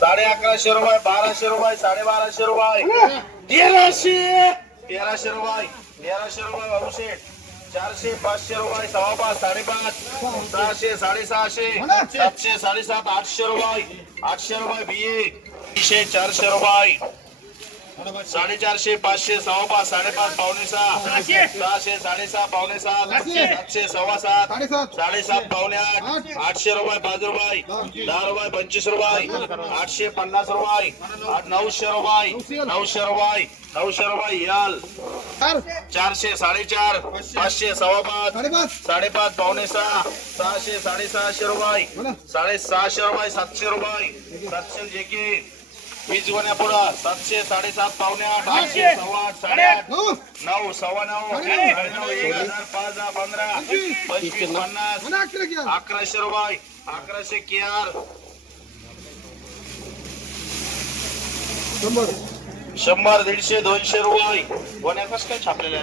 साडे अकराशे रुपये बाराशे रुपये साडे बाराशे रुपये तेराशे तेराशे रुपये तेराशे रुपये बाबूशेठ चारशे पाचशे रुपये सव्वा पाच साडेपाच सहाशे साडेसहाशे सातशे साडेसात आठशे रुपये आठशे रुपये बिये तीनशे चारशे रुपये साडेचारशे पाचशे सव्वा पाच साडेपाच पावणे सहा सहाशे साडेसहा पावणे सात. सातशे. सव्वा सात. साडेसात. पावणे आठ. आठशे. रुपये पाच रुपये. दहा रुपये पंचवीस रुपये. आठशे पन्नास रुपये. नऊशे रुपये. नऊशे रुपये. नऊशे रुपये. याल. चार. चारशे साडेचार. पाचशे सव्वा पाच साडेपाच पावणे सहा. सहाशे साडेसहाशे रुपये. साडेसहाशे रुपये सातशे रुपये. सातशे जे वीज पुढं सातशे साडेसात पावणे आठ आठशे सव्वा आठ साडेआठ. नऊ नऊ सव्वा नऊ एक हजार पाच दहा पंधरा पंचवीस पन्नास अकराशे रुपये अकराशे केआर शंभर. शंभर दीडशे दोनशे रुपये. गोण्या कसं काय छापलेल्या?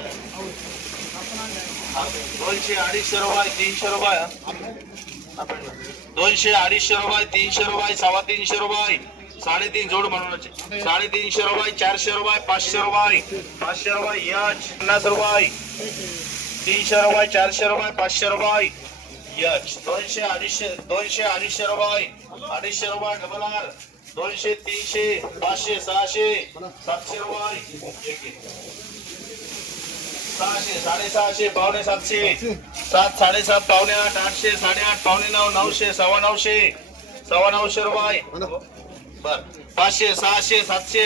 दोनशे अडीचशे रुपये तीनशे रुपये? दोनशे अडीचशे रुपये तीनशे रुपये सव्वा तीनशे रुपये. साडेतीन जोड म्हणूनच साडेतीनशे रुपये चारशे रुपये पाचशे रुपये. पाचशे रुपये यच पन्नास रुपये. तीनशे रुपये चारशे रुपये पाचशे रुपये. यच दोनशे अडीचशे दोनशे अडीचशे रुपये. अडीचशे रुपये डबल आर दोनशे तीनशे पाचशे सहाशे सातशे रुपये. सहाशे साडेसहाशे पावणे सातशे. सात साडेसात पावणे आठ आठशे साडेआठ पावणे नऊ नऊशे सव्वा नऊशे. सव्वा नऊशे रुपये. बर. पाचशे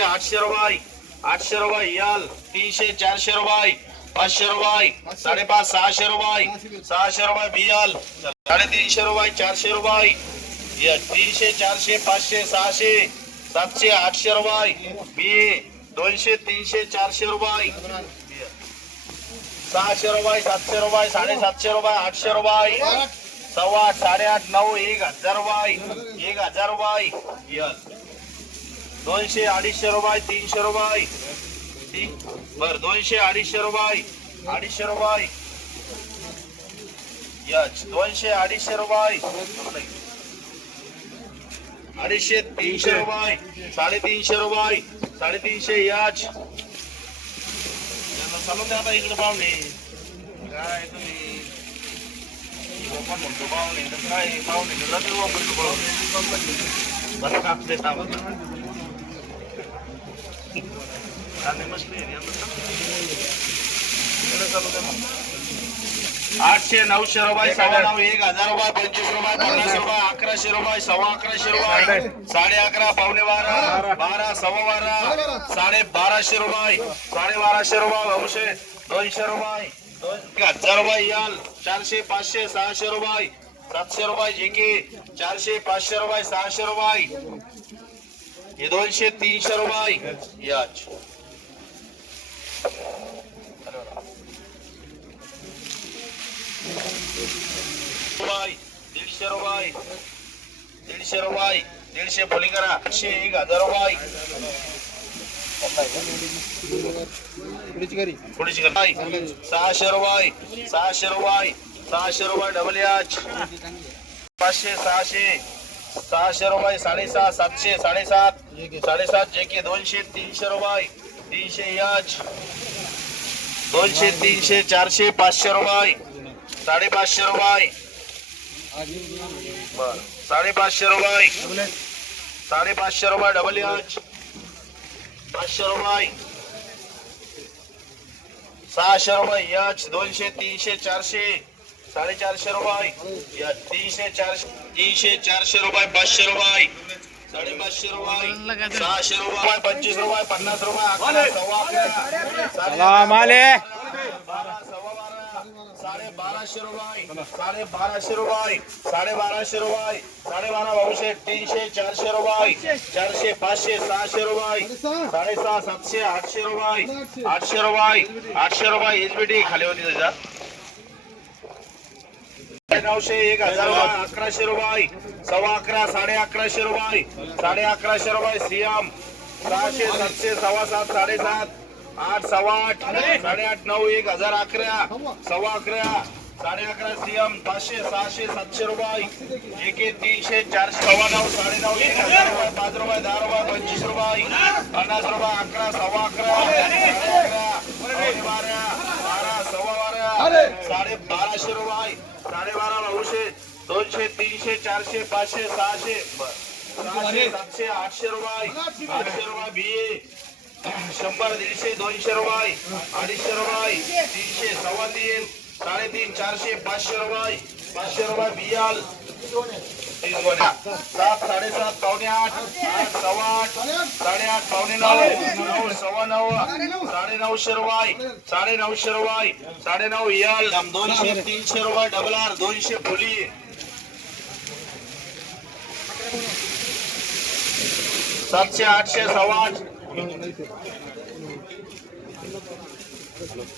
आठशे रुपये. आठशे रुपये चारशे रुपये. पाचशे रुपये, साडेपाच, सहाशे रुपये. सहाशे रुपये बियाल, साडेतीनशे रुपये, चारशे रुपये. चारशे, पाचशे, सहाशे, सातशे, आठशे रुपये. बी दोनशे, तीनशे, चारशे रुपये. सहाशे रुपये, सातशे रुपये, साडेसातशे आठशे रुपये. सव्वा आठ, साडेआठ, नऊ, एक हज़ार रुपये. एक हज़ार रुपये. दोनशे अडीचशे रुपये तीनशे रुपये. ती- बर दोनशे अडीचशे रुपये अडीचशे रुपये. यच दोनशे अडीचशे रुपये. अडीचशे तीनशे रुपये साडेतीनशे रुपये साडेतीनशे याच. चालून द्या आता इकडे पाहुणे. काय तुम्ही? कोकण म्हणतो पाहुणे तर काय पाहुणे रात्री बरं का सावध कांदे. आठशे नऊशे रुपये सव्वा नऊ एक हजार रुपये पंचवीस रुपये पन्नास रुपये अकराशे रुपये सव्वा अकराशे रुपये साडे अकरा पावणे बारा बारा. सव्वा बारा साडे बाराशे रुपये साडे बाराशे रुपये भाऊशे दोनशे रुपये. दोन एक हजार रुपये याल चारशे पाचशे सहाशे रुपये सातशे रुपये जे के चारशे पाचशे रुपये सहाशे रुपये. हे दोनशे तीनशे रुपये याच रुपये दीडशे रुपये दीडशे रुपये दीडशे फुली करा आठशे एक हजार रुपये. पुढची करा. सहाशे रुपये सहाशे रुपये सहाशे रुपये डबल याच. पाचशे सहाशे सहाशे रुपये साडेसहा सातशे साडेसात साडेसात जे के दोनशे तीनशे रुपये. तीनशे याच. दोनशे, तीनशे, चारशे, पाचशे रुपये. साडेपाचशे रुपये. बर. साडेपाचशे रुपये. साडेपाचशे रुपये डबल याच. पाचशे रुपये. सहाशे रुपये याच. दोनशे, तीनशे, चारशे. साडेचारशे रुपये. तीनशे, चारशे तीनशे, चारशे रुपये, पाचशे रुपये. साडेपाचशे रुपये. सहाशे रुपये पंचवीस रुपये पन्नास रुपये सव्वा साडे बाराशे रुपये साडे बाराशे रुपये साडे बाराशे रुपये साडे बारा भाऊशे तीनशे चारशे रुपये चारशे पाचशे सहाशे रुपये साडेसहा सातशे आठशे रुपये आठशे रुपये आठशे रुपये एचबीटी खाली होती त्याच्या नऊशे एक हजार अकराशे रुपये. सव्वा अकरा साडे अकराशे रुपये. साडे अकराशे रुपये सीएम. सहाशे सातशे सव्वा सात साडेसात आठ सव्वा आठ. साडेआठ नऊ एक हजार अकरा. सव्वा अकरा साडे अकरा सीएम. पाचशे सहाशे सातशे रुपये. एक तीनशे चारशे सव्वा नऊ साडे नऊ एक हजार रुपये. पाच रुपये दहा रुपये पंचवीस रुपये. पन्नास रुपये अकरा सव्वा अकरा. बारा बारा सव्वा बारा. साडे बाराशे रुपये. साडेबारा नऊशे दोनशे तीनशे चारशे पाचशे सहाशे सहाशे सातशे आठशे रुपये आठशे रुपये बीए शंभर दीडशे दोनशे रुपये अडीचशे रुपये तीनशे सव्वा तीन साडेतीन चारशे पाचशे रुपये पाचशे रुपये बियाल सात साडेसात पावणे आठ आठ सव्वा आठ साडेआठ पावणे नऊ नऊ सव्वा नऊ साडे नऊशे रुपये साडे नऊशे रुपये साडे नऊ याल दोनशे तीनशे रुपये डबल आर दोनशे फुली सातशे आठशे सव्वा आठ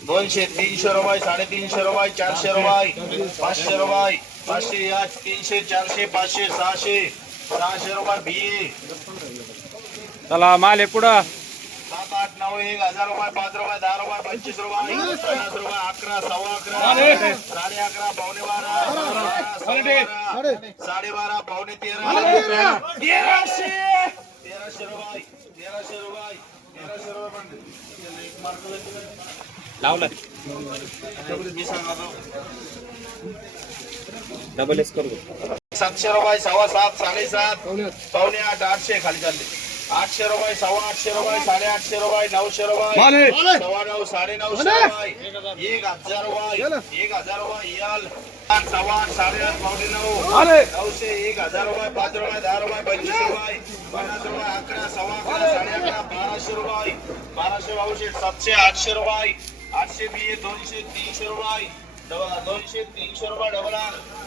दोनशे तीनशे रुपये साडेतीनशे रुपये चारशे रुपये पाचशे रुपये. पाचशे आठ तीनशे चारशे पाचशे सहाशे सहाशे रुपये बी चला माल आहे पुढं सात आठ नऊ एक हजार रुपये पाच रुपये दहा रुपये पंचवीस रुपये पन्नास रुपये अकरा सव्वा अकरा साडे अकरा. पावणे बारा सव्वा बारा, पावणे तेरा. तेराशे. तेराशे रुपये तेराशे रुपये तेराशे रुपये लावलं. मी सांगतो. डबल एस करू. सातशे रुपये सव्वा सात साडेसात पावणे आठ आठशे खाली चालले. आठशे रुपये सव्वा आठशे रुपये साडे आठशे रुपये नऊशे रुपये. सव्वा नऊ साडे नऊशे रुपये एक हजार रुपये एक हजार रुपये याल. सव्वा आठ साडे आठ पावणे नऊ. नऊशे एक हजार रुपये पाच रुपये दहा रुपये पंचवीस रुपये पन्नास रुपये अकरा सव्वा अकरा साडे अकरा बाराशे रुपये बाराशे बाऊशे सातशे आठशे रुपये आठशे बी दोनशे तीनशे रुपये दोनशे तीनशे रुपये डबल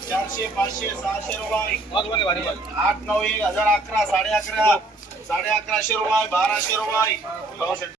चारशे पाचशे सहाशे रुपये. आठ नऊ एक हजार अकरा साडे अकरा साडे अकराशे रुपये बाराशे रुपये.